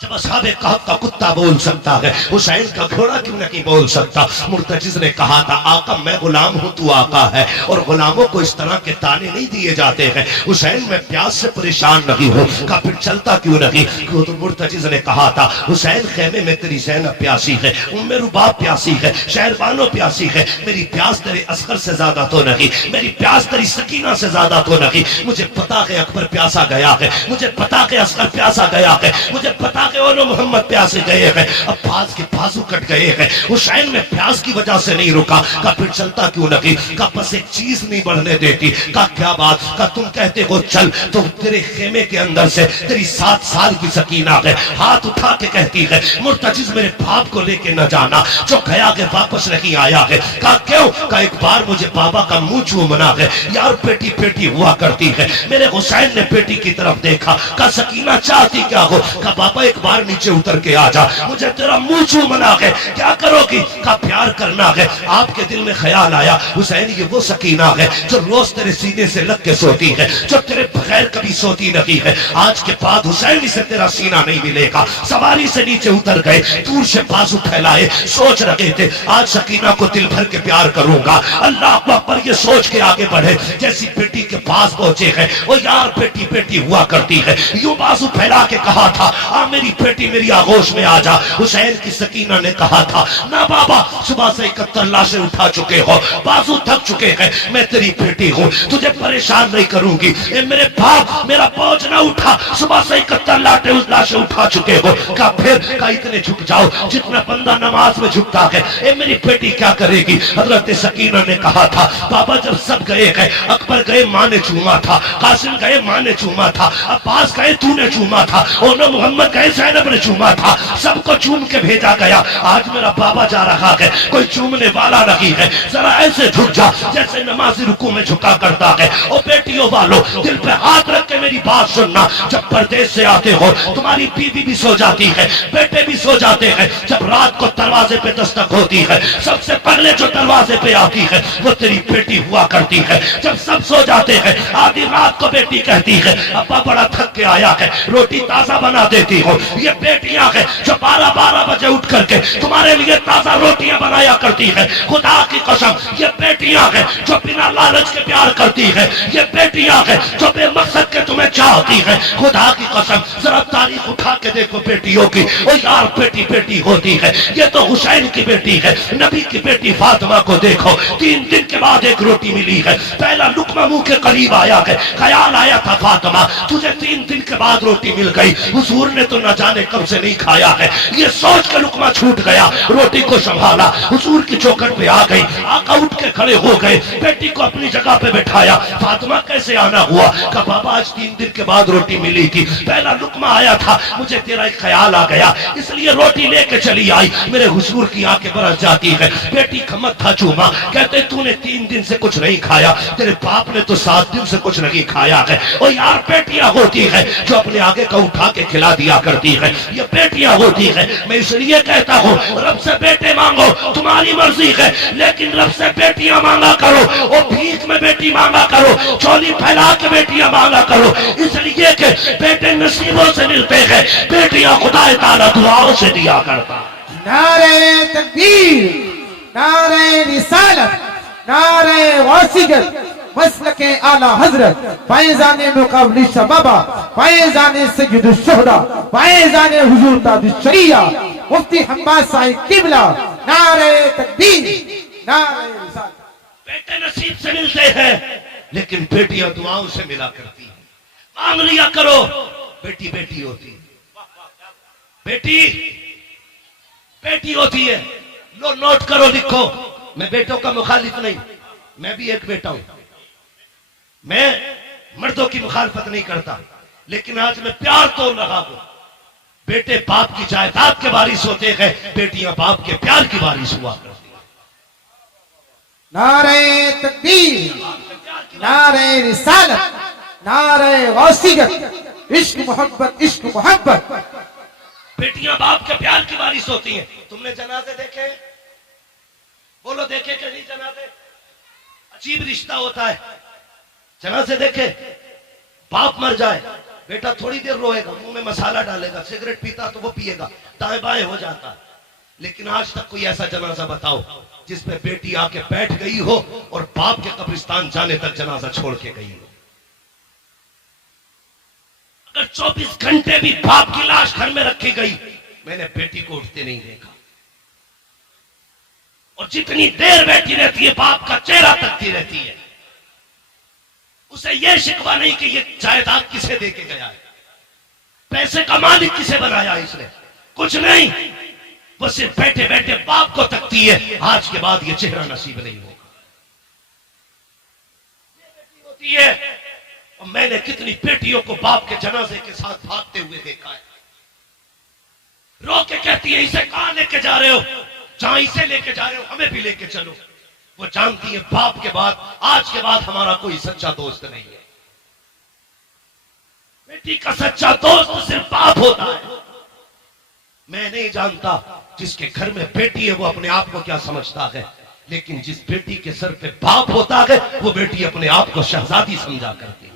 जब असहाबे कहफ का कुत्ता बोल सकता है, हुसैन का घोड़ा क्यों नहीं बोल सकता? मुर्तजिज ने कहा था, आका मैं गुलाम हूं, तू आका है, और गुलामों को इस तरह के ताने नहीं दिए जाते हैं। हुसैन मैं प्यास से परेशान नहीं हूं, का फिर चलता क्यों नहीं? क्यों? तो मुर्तजिज ने कहा था, हुसैन खेमे में तेरी ज़ैनब प्यासी है, उम्मे रुबाब प्यासी है, शहरबानो प्यासी है, मेरी प्यास तेरे असगर से ज्यादा तो नहीं, मेरी प्यास तेरी सकीना से ज्यादा तो नहीं। मुझे पता है अकबर प्यासा गया है, मुझे पता है असगर प्यासा गया है, मुझे पता है ओलो मोहम्मद प्यासे गए हैं, अब्बास के बाजू कट गए हैं। हुसैन में प्यास की वजह से नहीं रुका, का फिर चलता क्यों नहीं? का बस एक चीज नहीं बढ़ने देती। का क्या बात? का तुम कहते हो चल, तो तेरे खेमे के अंदर से तेरी 7 साल की सकीना है, हाथ उठा के कहती है, मुर्तजिज मेरे बाप को लेके न जाना, जो गया के वापस नहीं आया है। का क्यों? का एक बार मुझे बाबा का मुंह चूमना है, यार बेटी बेटी हुआ करती है। मेरे हुसैन ने बेटी की तरफ देखा, का सकीना चाहती क्या हो? का बाबा एक बार नीचे उतर के आ जा, मुझे तेरा मुंह चूमना है। क्या करोगी? का प्यार करना है। आपके दिल में ख्याल आया, हुसैन ये वो सकीना है जो रोज तेरे सीने से लग के सोती है, जो तेरे बगैर कभी सोती नहीं है। आज के बाद हुसैन से तेरा सीना नहीं मिलेगा। सवारी से नीचे उतर गए, दूर से बाजू फैलाए, सोच रहे थे आज सकीना को दिल भर के प्यार करूंगा। अल्लाह अकबर ये सोच के आगे बढ़े, जैसी बेटी के पास पहुंचे हैं, वो यार बेटी बेटी हुआ करती है, यूं बाजू फैला के कहा था, आ मेरी बेटी मेरी आगोश में आ जा। हुसैन की सकीना ने कहा था, ना बाबा, सुबह से 71 लाशें उठा चुके हो, बाजू थक चुके हैं, मैं तेरी बेटी हूँ, तुझे परेशान नहीं करूंगी। ए मेरे बाप, मेरा बोझ ना उठा, सुबह से 71 लाशें उठा चुके हो। का फिर का इतने झुक जाओ जितना बंदा नमाज में झुकता है। ए मेरी बेटी क्या करेगी? हजरत सकीना ने कहा था, बाबा जब सब गए हैं, अकबर गए माँ ने चूमा था, कासिम गए माँ ने चूमा था, अब्बास गए तूने चूमा था, ओनो मोहम्मद गए ज़ैनब ने चूमा था, सबको चूम के भेजा गया। आज मेरा बाबा जा रहा है, कोई चूमने वाला नहीं है, जरा ऐसे झुक जा जैसे नमाजी रुकू में झुका करता है। ओ बेटियों वालों, दिल पे हाथ रख के मेरी बात सुनना, जब परदेश से आते हो तुम्हारी बीवी भी सो जाती है, बेटे भी सो जाते हैं, जब रात को दरवाजे पे दस्तक होती है, सबसे पहले जो दरवाजे पे आती है वो तेरी बेटी हुआ करती है। जब सब सो जाते हैं, आधी रात को बेटी कहती है, अब्बा बड़ा थक के आया है, रोटी ताजा बना देती हो। ये बेटियां हैं जो 12-12 बजे उठ करके तुम्हारे लिए ताजा रोटियां बनाया करती है। खुदा की कसम, ये बेटियां हैं जो बिना लालच के प्यार करती है, ये बेटियां हैं जो बेमकसद के तुम्हें चाहती है। खुदा की कसम, जरा तारीख उठा के देखो बेटियों की, ओ यार बेटी बेटी होती है। ये तो हुसैन की बेटी है, नबी की बेटी फातिमा को देखो, 3 दिन के बाद एक रोटी मिली है, पहला लुकमा मुंह के करीब आया है, ख्याल आया था फातिमा तुझे 3 दिन के बाद रोटी मिल गई, हुजूर ने तो न जाने कब से नहीं खाया है। ये सोच के लुकमा छूट गया, रोटी को संभाला, हुजूर की चौखट पे आ गई, आका उठ के खड़े हो गए, बेटी को अपनी जगह पे बैठाया। फातिमा कैसे आना हुआ? का बाबा आज 3 दिन के बाद रोटी मिली थी, पहला लुकमा आया था, मुझे तेरा एक ख्याल आ गया, इसलिए रोटी लेके चली आई। मेरे हुजूर की आंखें बरस जाती है, बेटी का मत्था चूमा, कहते तूने 3 दिन से कुछ नहीं खाया, तेरे बाप ने तो 7 दिन से कुछ नहीं खाया है। और यार बेटियां होती है जो अपने आगे का उठा के खिला दिया करती है, ये बेटियां होती है। मैं इसलिए कहता हूँ रब से बेटे मांगो, तुम्हारी मर्जी है, लेकिन रब से बेटियां मांगा करो, और भीख में बेटी मांगा करो, चोली फैला के बेटियां मांगा करो, इसलिए कि बेटे नसीबों से मिलते हैं, बेटियां खुदा ताला दुआओं से दिया करता। नारे तकबीर, नारे रिसालत, नारे वासिगत, मसलके आला हजरत, फैजाने मुकाबली शबाबा, फैजाने सय्यदुश शुहदा, फैजाने हुजूर ताजुश शरिया, मुफ्ती हम्माद साहिब किबला। नारे तकबीर, नारे रिसालत। बेटे नसीब से मिलते हैं, लेकिन बेटियां दुआओं से मिला करती हैं। मांग लिया करो, बेटी बेटी होती है, बेटी बेटी होती है। लो नोट करो, लिखो, मैं बेटों का मुखालिफ नहीं, मैं भी एक बेटा हूं, मैं मर्दों की मुखालफत नहीं करता, लेकिन आज मैं प्यार तोड़ रहा हूं। बेटे बाप की जायदाद के वारिस होते हैं, बेटियां बाप के प्यार की वारिस हुआ करती हैं। नारे तकबीर, नारे रिसालत, नारे वासिगत, इश्क मोहब्बत, इश्क मोहब्बत। बेटियां बाप के प्यार की वारिस होती हैं। तुमने जनाजे देखे? बोलो देखे कि नहीं जनाजे? अजीब रिश्ता होता है। जनाजे देखे, बाप मर जाए, बेटा थोड़ी देर रोएगा, मुंह में मसाला डालेगा, सिगरेट पीता तो वो पिएगा, दाएं बाएं हो जाता। लेकिन आज तक कोई ऐसा जनाजा बताओ जिसमें बेटी आके बैठ गई हो और बाप के कब्रिस्तान जाने तक जनाजा छोड़ के गई हो। अगर 24 घंटे भी बाप की लाश घर में रखी गई, मैंने बेटी को उठते नहीं देखा। और जितनी देर बैठी रहती है बाप का चेहरा तकती रहती है। उसे यह शिकवा नहीं कि ये जायदाद किसे देके गया है, पैसे का मालिक किसे बनाया इसने, कुछ नहीं। वो सिर्फ बैठे बैठे बाप को तकती है, आज के बाद ये चेहरा नसीब नहीं होगा। ये बेटी होती है। और मैंने कितनी बेटियों को बाप के जनाजे के साथ भागते हुए देखा है। रो के कहती है इसे कहां लेके जा रहे हो, जहां इसे लेके जा रहे हो हमें भी लेके चलो। वो जानती है बाप के बाद आज के बाद हमारा कोई सच्चा दोस्त नहीं है। बेटी का सच्चा दोस्त सिर्फ बाप होता है। मैं नहीं जानता जिसके घर में बेटी है वो अपने आप को क्या समझता है, लेकिन जिस बेटी के सर पे बाप होता है वो बेटी अपने आप को शहजादी समझा करती है।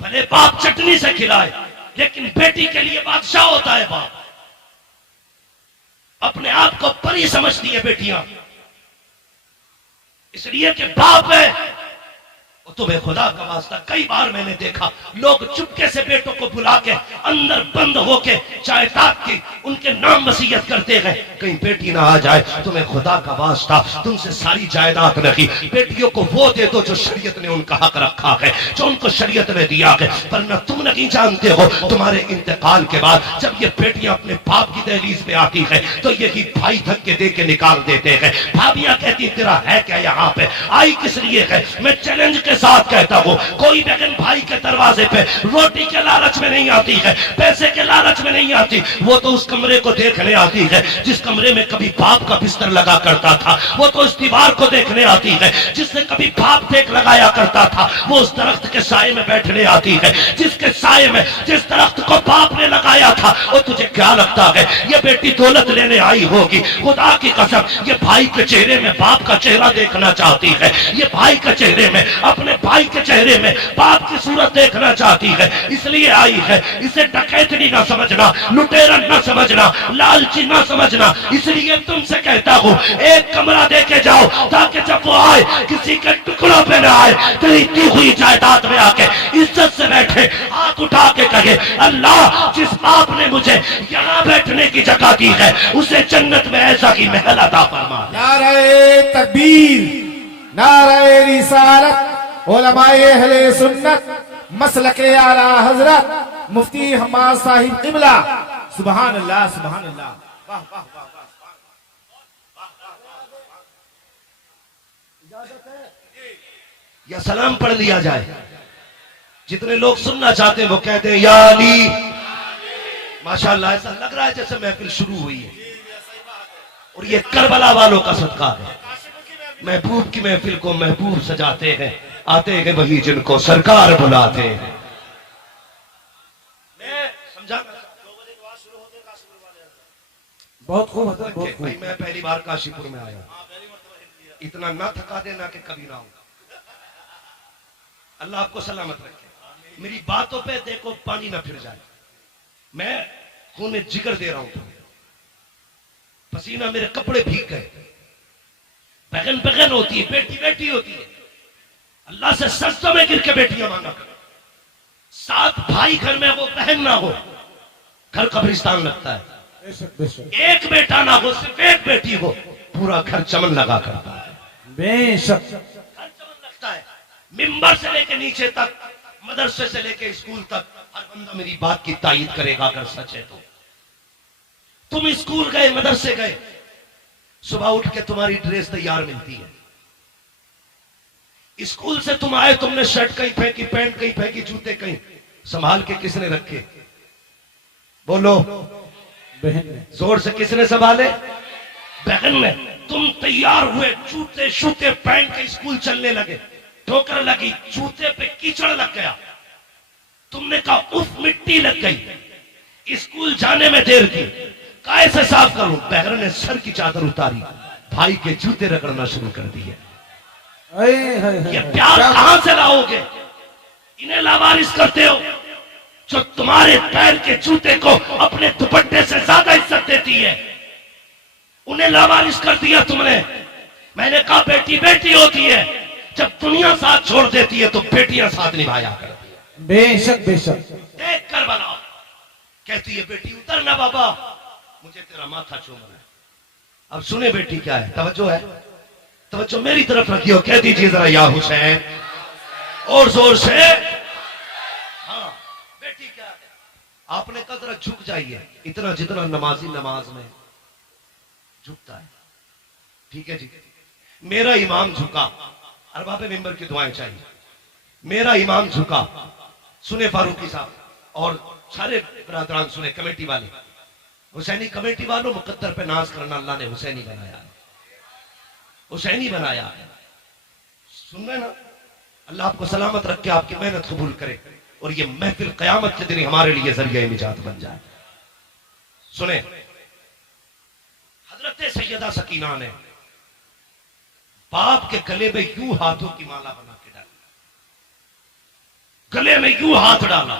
भले बाप चटनी से खिलाए, लेकिन बेटी के लिए बादशाह होता है बाप। अपने आप को परी समझती है बेटियां, इसलिए कि बाप है। और तुम्हें खुदा का वास्ता कई बार मैंने देखा लोग चुपके से बेटों को बुला के अंदर बंद होके जायदाद की उनके नाम वसीयत करते हैं, कहीं बेटी ना आ जाए। तुम्हें खुदा का वास्ता तुमसे सारी जायदाद नहीं, बेटियों को वो दे दो जो शरीयत ने उनका हक रखा है, जो उनको शरीयत ने दिया है। वरना तुम नहीं जानते हो तुम्हारे इंतकाल के बाद जब ये बेटियां अपने बाप की दहलीज पे आती है तो यही भाई धक्के दे के निकाल देते हैं। भाभियां कहती तेरा है क्या यहाँ पे, आई किस लिए है। मैं चैलेंज के साथ कहता हूं कोई बहन भाई के दरवाजे पे रोटी के लालच में नहीं आती है, पैसे के लालच में नहीं आती। वो तो उस कमरे को देखने आती है जिस कमरे में कभी बाप का बिस्तर लगा करता था। वो तो उस दीवार को देखने आती है जिससे कभी बाप टेक लगाया करता था। वो उस दरख्त के साए में बैठने आती है जिसके साए में जिस दरख्त को बाप ने लगाया था। और तुझे क्या लगता है ये बेटी दौलत लेने आई होगी? खुदा की कसम ये भाई के चेहरे में बाप का चेहरा देखना चाहती है, ये भाई के चेहरे में अपने भाई के चेहरे में बाप की सूरत देखना चाहती है, इसलिए आई है। इसे डकैतनी ना समझना, लुटेरा ना समझना, लालची ना समझना। इसलिए तुमसे कहता हूं एक कमरा देके जाओ ताकि जब वो आए किसी के टुकड़ों पे ना आए, तेरी दी हुई जायदाद में आके इज्जत से बैठे, हाथ उठा के कहे अल्लाह जिस बाप ने मुझे यहाँ बैठने की जगह दी है उसे जन्नत में ऐसा ही महल अता फरमा। नारे तकबीर, नारे रिसालत, उलमाए अहले सुन्नत, मसलके आला हजरत मुफ्ती हम्माद साहिब क़िबला। सुभान अल्लाह, सुभान अल्लाह। वाह वाह वाह या सलाम पढ़ लिया जाए। जितने लोग सुनना चाहते हैं वो कहते हैं या अली। माशाअल्लाह ऐसा लग रहा है जैसे महफिल शुरू हुई है। और ये करबला वालों का सदका है। महबूब की महफिल को महबूब सजाते हैं, आते हैं वही जिनको सरकार बुलाते हैं। मैं समझा बहुत खूब हजरत, बहुत खूब। भाई मैं पहली बार काशीपुर में आया, इतना ना थका देना कि कभी ना हो। अल्लाह आपको सलामत रखे। मेरी बातों पे देखो पानी ना फिर जाए। मैं खून जिगर दे रहा हूं तुम्हें, पसीना मेरे कपड़े भीग गए। बहन बहन होती है, बेटी बेटी होती है। अल्लाह से सजदों में गिर के बेटियां मांगा करो। 7 भाई घर में वो बहन ना हो, घर कब्रिस्तान लगता है। एक बेटा ना हो, सिर्फ एक बेटी हो, पूरा घर चमन लगा करता है। बेशक घर चमन लगता है। मिंबर से लेके नीचे तक, मदरसे से लेके स्कूल तक, हर बंदा मेरी बात की तायीद करेगा अगर सच है तो। तुम स्कूल गए, मदरसे गए, सुबह उठ के तुम्हारी ड्रेस तैयार मिलती है। स्कूल से तुम आए, तुमने शर्ट कहीं फेंकी, पैंट कहीं फेंकी, जूते कहीं, संभाल के किसने रखे? बोलो बहन ने। जोर से किसने संभाले? बहन ने। तुम तैयार हुए, जूते शूते पहन के स्कूल चलने लगे, ठोकर लगी, जूते पे कीचड़ लग गया, तुमने कहा उफ मिट्टी लग गई, स्कूल जाने में देर की, कैसे साफ करूं? बहन ने सर की चादर उतारी, भाई के जूते रगड़ना शुरू कर दिए। ये प्यार कहां से लाओगे? इन्हें लावारिस करते हो जो तुम्हारे पैर के जूते को अपने दुपट्टे से ज्यादा इज्जत देती है, उन्हें लावारिस कर दिया तुमने। मैंने कहा बेटी बेटी होती है, जब दुनिया साथ छोड़ देती है तो बेटियां साथ निभाया करती है। बेशक बेशक। देख कर बनाओ, कहती है बेटी उतर ना बाबा, मुझे तेरा माथा चूमना है। अब सुने बेटी क्या है, तवज्जो है, तवज्जो मेरी तरफ रखियो, कह दीजिए जरा या हुसैन और जोर से। हाँ बेटी क्या है, आपने कहा जरा झुक जाइए, इतना जितना नमाजी नमाज में झुकता है। ठीक है जी, मेरा इमाम झुका, अरबाब मिंबर की दुआएं चाहिए। मेरा इमाम झुका, सुने फारूकी साहब और सारे बरादरान सुने, कमेटी वाले, हुसैनी कमेटी वालों, मुकद्दर पे नाज करना, अल्लाह ने हुसैनी बनाया है, हुसैनी बनाया है। सुन रहे ना, अल्लाह आपको सलामत रख के आपकी मेहनत कबूल करे और ये महफिल कयामत के दिन हमारे लिए जरिया निजात बन जाए। सुने, हजरत सैयदा सकीना ने बाप के गले में यूं हाथों की माला बना के डाली, गले में यूं हाथ डाला,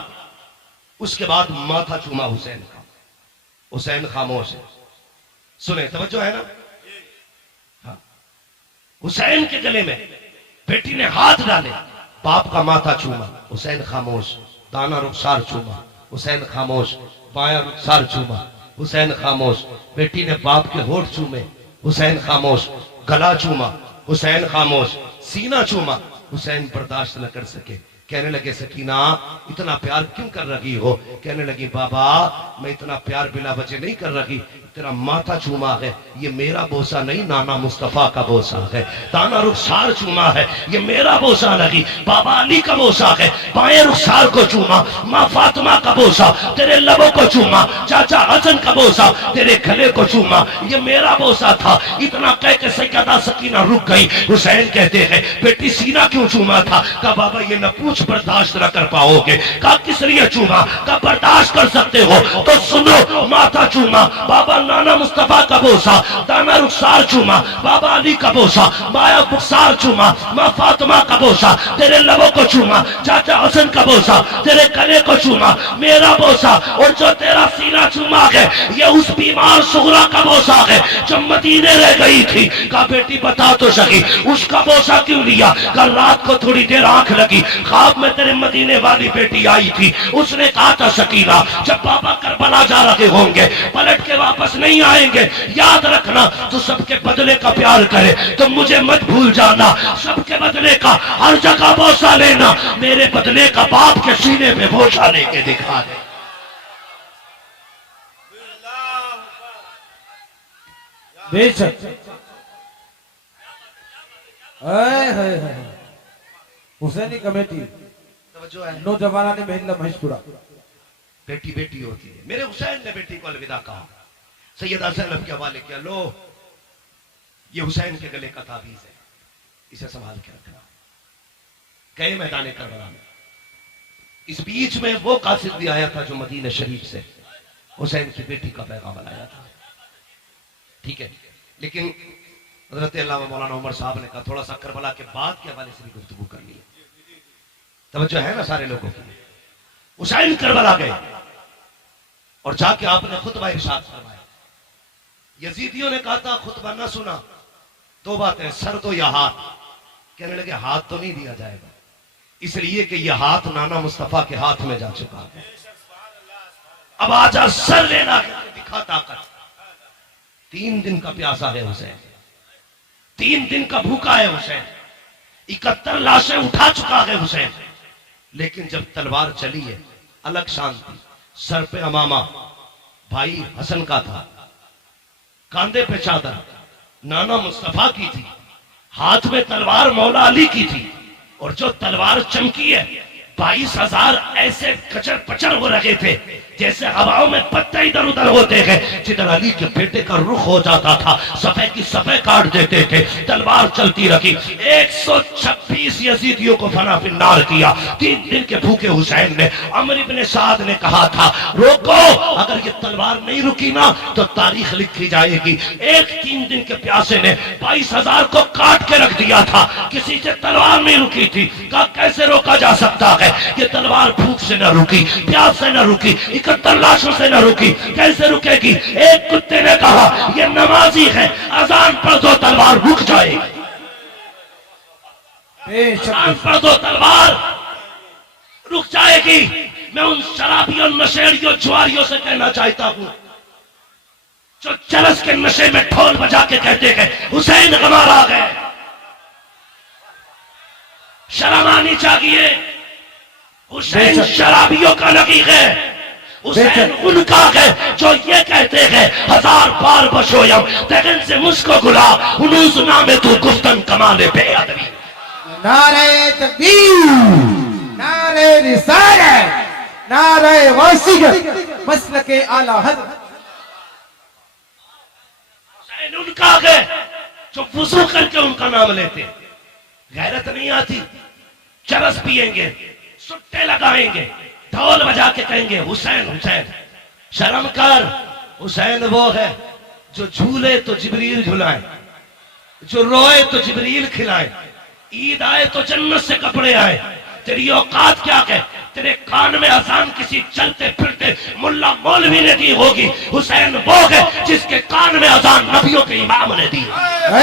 उसके बाद माथा चूमा हुसैन का। हुसैन खामोश है, सुने तवज्जो है ना। हाँ, हुसैन के गले में बेटी ने हाथ डाले, बाप का माथा चूमा, हुसैन खामोश। दाना रुखसार चूमा, हुसैन खामोश। बाया रुखसार चूमा, हुसैन खामोश। बेटी ने बाप के होठ चूमे, हुसैन खामोश। गला चूमा, हुसैन खामोश। सीना चूमा, हुसैन बर्दाश्त न कर सके, कहने लगे सकीना इतना प्यार क्यों कर रही हो? कहने लगी बाबा मैं इतना प्यार बिला वजह नहीं कर रही, तेरा माथा चूमा है, ये मेरा बोसा नहीं, नाना मुस्तफा का बोसा है। दाना रुखसार चूमा है, ये मेरा बोसा नहीं, बाबा अली का बोसा है। बाएं रुखसार को चूमा, माँ फातिमा का बोसा, तेरे लबों को चूमा, चाचा हसन का बोसा, तेरे गले को चूमा, ये मेरा बोसा था। इतना कह के सैयदा सकीना रुक गई। हुसैन कहते हैं बेटी सीना क्यों चूमा था? कहा बाबा ये न पूछ, बर्दाश्त न कर पाओगे। कहा किस लिए चूमा? कहा बर्दाश्त कर सकते हो तो सुनो, माथा चूमा, बाबा नाना मुस्तफा का बोसा, दाना रुखसार चूमा, बाबा अली का बोसा, माया रुखसार चूमा, माँ फातिमा का बोसा, तेरे लबों को चूमा, चाचा हसन का बोसा, तेरे गले को चूमा, मेरा बोसा। और जो तेरा सीना चूमा है ये उस बीमार सुगरा का बोसा है जो मदीने रह गई थी। कहा बेटी बता तो सही उसका बोसा क्यों लिया? कल रात को थोड़ी देर आंख लगी, ख्वाब में तेरे मदीने वाली बेटी आई थी, उसने कहा था सकीना जब पापा करबला जा रहे होंगे पलट के वापस नहीं आएंगे, याद रखना तो सबके बदले का प्यार करे तो मुझे मत भूल जाना, सबके बदले का हर जगह बोसा लेना, मेरे बदले का बाप के सीने पे बोसा लेके दिखा दे। बेशक। हुसैनी कमेटी जो है नौजवाना ने महिला महेशपुरा, बेटी बेटी होती है। मेरे हुसैन ने बेटी को अलविदा कहा, सैयदा ज़ैनब के हवाले किया, लो ये हुसैन के गले का ताबीज है, इसे संभाल के रखना। गए मैदान करबला में, इस बीच में वो कासिद भी आया था जो मदीना शरीफ से हुसैन की बेटी का पैगाम लाया था। ठीक है, लेकिन हज़रत अल्लामा मौलाना उमर साहब ने कहा थोड़ा सा करबला के बाद के हवाले से भी गुफ्तगू कर ली। तवज्जो है ना सारे लोगों की। हुसैन करबला गए और जाके आपने खुतबा इरशाद फरमाया। यजीदियों ने कहा था खुतबा ना सुना, दो बातें, सर दो या हाथ। कहने लगे हाथ तो नहीं दिया जाएगा, इसलिए कि यह हाथ नाना मुस्तफा के हाथ में जा चुका है, अब आजा सर लेना है, दिखा ताकत। 3 दिन का प्यासा है हुसैन, 3 दिन का भूखा है हुसैन, 71 लाशें उठा चुका है हुसैन, लेकिन जब तलवार चली है अलग शांति। सर पे अमामा भाई हसन का था, कांधे पे चादर नाना मुस्तफा की थी, हाथ में तलवार मौला अली की थी, और जो तलवार चमकी है 22,000 ऐसे कचर पचर हो रहे थे जैसे हवाओं में पत्ते इधर उधर होते हैं। जिधर अली के बेटे का रुख हो जाता था सफे की सफे काट देते थे। तलवार चलती रही, 126 यजीदियों को फना फिन्नार किया। 3 दिन के भूखे हुसैन ने, अमर इब्ने साद ने कहा था रोको, अगर ये तलवार नहीं रुकी ना तो तारीख लिखी जाएगी। एक 3 दिन के प्यासे ने 22,000 को काट के रख दिया था, किसी से तलवार नहीं रुकी थी। कहा कैसे रोका जा सकता है? ये तलवार भूख से न रुकी, प्यास से न रुकी, 71 लाशों से न रुकी, कैसे रुकेगी? एक कुत्ते ने कहा ये नमाजी है, अजान पढ़ दो तलवार रुक जाएगी, अजान पढ़ दो तलवार रुक जाएगी। मैं उन शराबियों, नशेड़ियों, जुआरियों से कहना चाहता हूं जो चरस के नशे में ढोल बजा के कहते हैं हुसैन हमारा आ गए। शर्म आनी चाहिए। हुसैन शराबियों का नहीं है, हुसैन उनका है जो ये कहते हैं 1000 बार बशोयम तगन से मुझको गुला हुनूज नामे तू गुफ्तन कमाले बेअदबी। नारे तकबीर, नारे रिसालत, नारे वासियत, मसलके आला हज़रत। हुसैन उनका है जो वुज़ू करके उनका नाम लेते। गैरत नहीं आती, चरस पिएंगे, सुट्टे लगाएंगे, ढोल बजा के कहेंगे हुसैन हुसैन। शर्म कर। हुसैन वो है जो झूले तो जिब्रील झुलाए, जो रोए तो जिब्रील खिलाए, ईद आए तो जन्नत से कपड़े आए। तेरी औकात क्या है? तेरे कान में अजान किसी चलते फिरते मुल्ला मौलवी ने दी होगी। हुसैन वो है जिसके कान में अजान नबियों के इमाम ने दी।